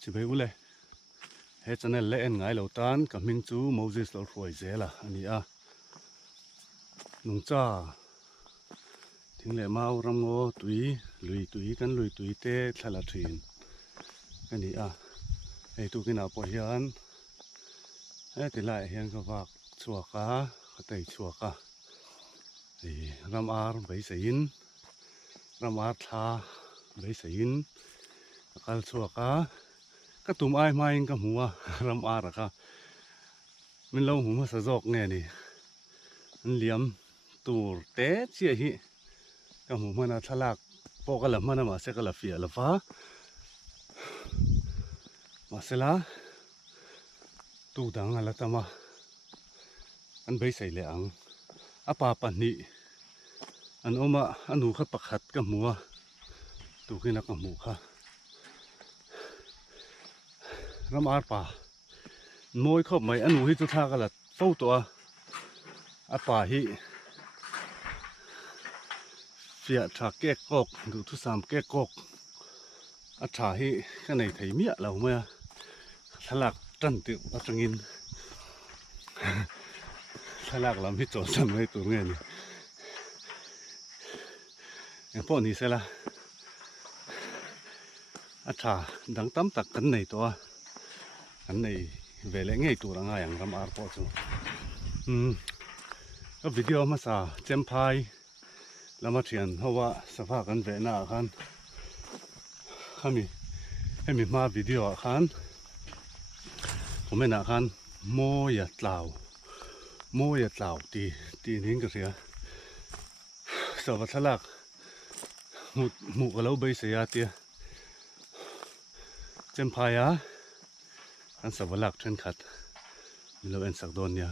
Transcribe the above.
chỉ bây ule hết channel lệ en ngay lâu tan cả mình chú Moses lâu rồi dễ là anh à nung cha thỉnh lệ mau ram ngô lùi túi tê thay là thuyền anh à hay tu cái nào bỏ hiền ấy thì lại hiền cái vạc chùa cá cái tay chùa cá thì ram ar bảy sấy ram ar tha bảy sấy cái chùa cá cái tụm ai mai cái mua ram ar à mình lâu mua sa dọc nghe nè anh liam tour té chia hi cái mua nó thà lạc bỏ cái làm mà sẽ cái là phía là phá mà sẽ là tu đằng là ta mà anh bây say lệ ang apa pani anh ôm anh u khát bạc khát cái mua tu cái nào cái mua kha ram ar pa môi khóc mày anh u hi tu tha cái là phâu tua apa hi phía thà kẹt cọc đủ thứ sam kẹt cọc thà hi cái này thấy mía là không à thà lạc trần tự bắt trăng in thà lạc làm hết chỗ sân mấy tụi nghe nè em bỏ đi xe là thà đắng tắm tặc cắn này to cắn này về lại ngay tụi đang ai ăn làm ar bỏ chứ cái video mà sa chém phai làm mà chuyện hoa sa phaกันvề na kanให้มีมาวิดีโอกันผมไม่นากันโมยเต่าตีนี้ก็เสียสวัสดิ์ลักหมู่กับเราใบเสียเตี้ยเจมพายะอันสวัสดิ์ลักเทนขัดมีเราเอ็นสักโดนเนี่ย